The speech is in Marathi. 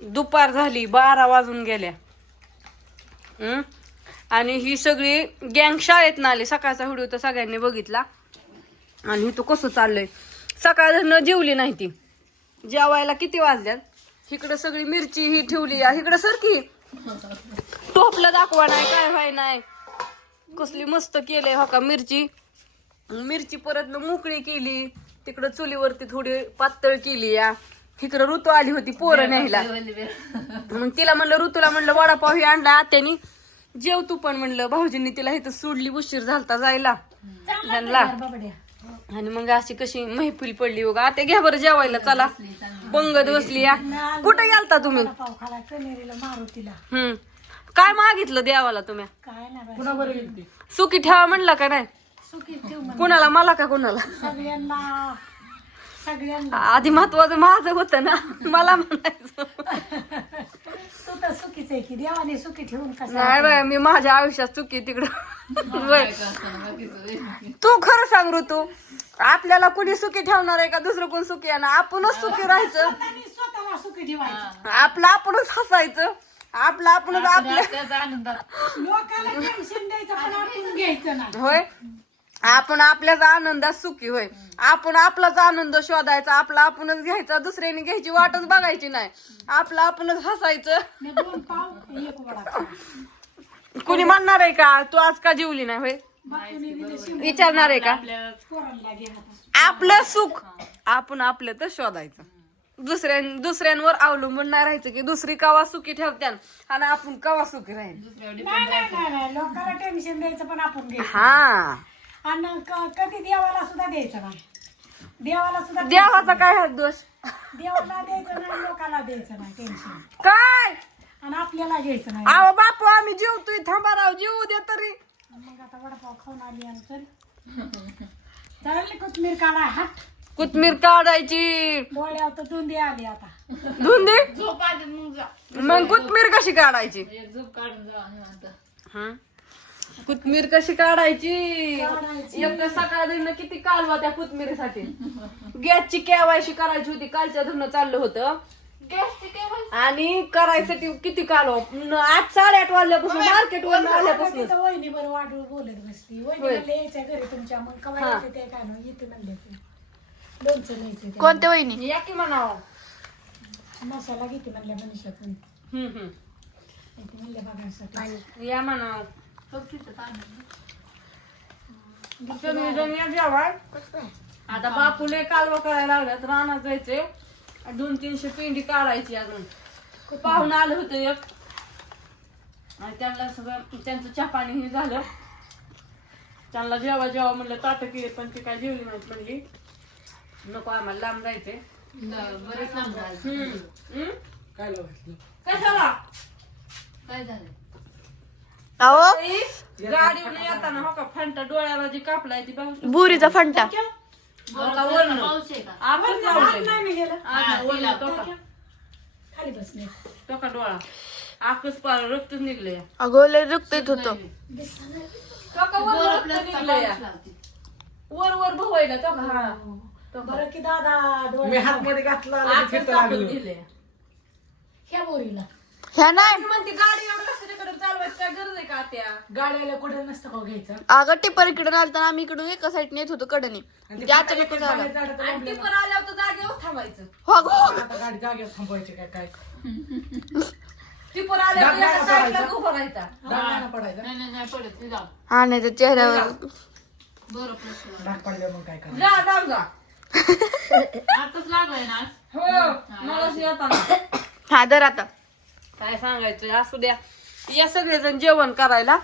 दुपार झाली, 12 वाजून गेल्या. आणि ही सगळी गँग शाळेत आली. सकाळचा व्हिडिओ तर सगळ्यांनी बघितला. आणि ही तो कसं चाललंय, सकाळ जेवली नाही ती. जेवायला किती वाजल्यात. इकडं सगळी मिरची ही ठेवली, इकडं सरकी टोपलं दाखवा नाही, काय व्हाय नाही. कसली मस्त केलंय हो का मिरची परत मोकळी केली. तिकडं चुलीवरती थोडी पातळ केली या. इकडं ऋतू आली होती पोरं न्यायला. मग तिला म्हणलं, ऋतूला म्हणलं वडापाव ही आणला आत्यानी, जेव तू पण म्हणलं. भाऊजींनी तिला इथं सोडली, उशीर झालता जायला त्यांना. आणि मग अशी कशी मैफिल पडली बघा. आता घ्या बरं जेवायला, चला. पंगत बसली या. कुठे गेलता तुम्ही? काय मागितलं देवाला तुम्ही? सुखी ठेवा म्हणला का नाही? कुणाला, मला का कुणाला? आधी महत्वाचं माझं होतं ना, मला म्हणायचं. नाही बाय, मी माझ्या आयुष्यात चुकी तिकडं. तू खरं सांग ऋतू, आपल्याला कुणी सुखी ठेवणार आहे का दुसरं कोण सुखी आहे? ना आपणच सुखी राहायचं, आपलं आपणच हसायचं, आपलं आपणच होय. आपण आपल्याच आनंदात सुखी होय. आपण आपलाच आनंद शोधायचा, आपला आपणच घ्यायचा, दुसऱ्याने घ्यायची वाटच बघायची नाही. आपलं आपणच हसायचं. कुणी म्हणणार आहे का तू आज का जेवली नाही होय? विचारणार आहे का? आपलं सुख आपण आपलं तर शोधायचं, दुसऱ्यांवर अवलंबून नाही राहायचं की दुसरी कवा सुखी ठेवत्यान आणि आपण कवा सुखी राहील. लोकांना टेन्शन द्यायचं पण आपण हा. आणि कधी देवाला सुद्धा द्यायचं नाही. देवाला सुद्धा देवाचा काय दोष? देवाला द्यायचं नाही, लोकांना द्यायचं नाही टेन्शन काय. आणि आपल्याला घ्यायचं नाही. अहो बापू, आम्ही जेवतोय, थांबा राव, जेवू दे तरी. मग आता वडापाव खाऊन आली आणि चल कोथमीर काढा. हात कोथमीर काढायची, डोळ्यावर तर धुंदी आली आता. धुंदी मग कोथमीर कशी काढायची? कोथमीर कशी काढायची? एक तर सकाळ किती कालवा त्या कोथमिरीसाठी. गॅसची केवायसी करायची होती, कालच्या धरणं चाललं होतं. आणि करायसाठी किती कालवा. 8 साडेआठ वाजल्यापासून मार्केट वर आल्यापासून वहिनी बरं वाढवून बोलत बसती. वहिनीला यायच्या घरी तुमच्या, मग कवा यायचं ते काय नाही, येते म्हणले लोणचं न्यायचं. कोणत्या वहिनी? या की म्हणावं. मसाला घेते म्हणल्या मनीषातून म्हणल्या बघायसाठी. या म्हणावं. आता बापूले कालवा करायला लागल्यात, रानात जायचे. 200-300 पेंडी काढायची अजून. पाहुणं आलं होतं एक, आणि त्यांना सगळं त्यांचं चहा पाणी हे झालं. त्यांना जेव्हा म्हणलं ताटं केले, पण ते काय जेवली नाहीत. म्हणली नको आम्हाला लांब जायचंय. बरेच लांब झालं. कशाला काय झालं? अहो गाडीवर येताना हो का फंटा डोळ्याला जी कापलाय ती बघ, बुरीचा फंटा. वरण पाऊस आहे का? आपण लावलंय. नाही मी गेलं वरण तो का, खाली बसले. तो का डोळा आकच पार रक्तच निघलंय. अगो लय रक्त येत होतं. तो का वर रक्त निघलंय. वर वर भवायला तो का. हा तो का. बरं की दादा मी डोळे हात मध्ये घातला आकच कापून दिलंय. ह्या बोरीला ह्या नाही, ती म्हणते गाडी एवढं रस्त्याकडे चालवायची काय गरज आहे का त्या? गाड्याला कुठे नसतं का घ्यायचं. अगं टिपर इकडे आलताना आम्ही इकडून एका साईड नेत होतो कडनी. ते अचानक झालं. आणि टिपर आल्यावर तर जागेवर थांबायचं. हो गो. आता गाडी जागेवर थांबवायची काय काय टिपर आल्यावर एका साईडला उभं राहायचा. डाग नाही पडायचा. नाही पडत ते जाऊ. हा नाही तर चेहऱ्यावर बरं प्रश्न. डाग पडले मग काय करायचं. जा जाऊ जा. आताच लागलाय ना. हो मला येताना हा दर आता काय सांगायचं. असू द्या, या सगळेजण जेवण करायला.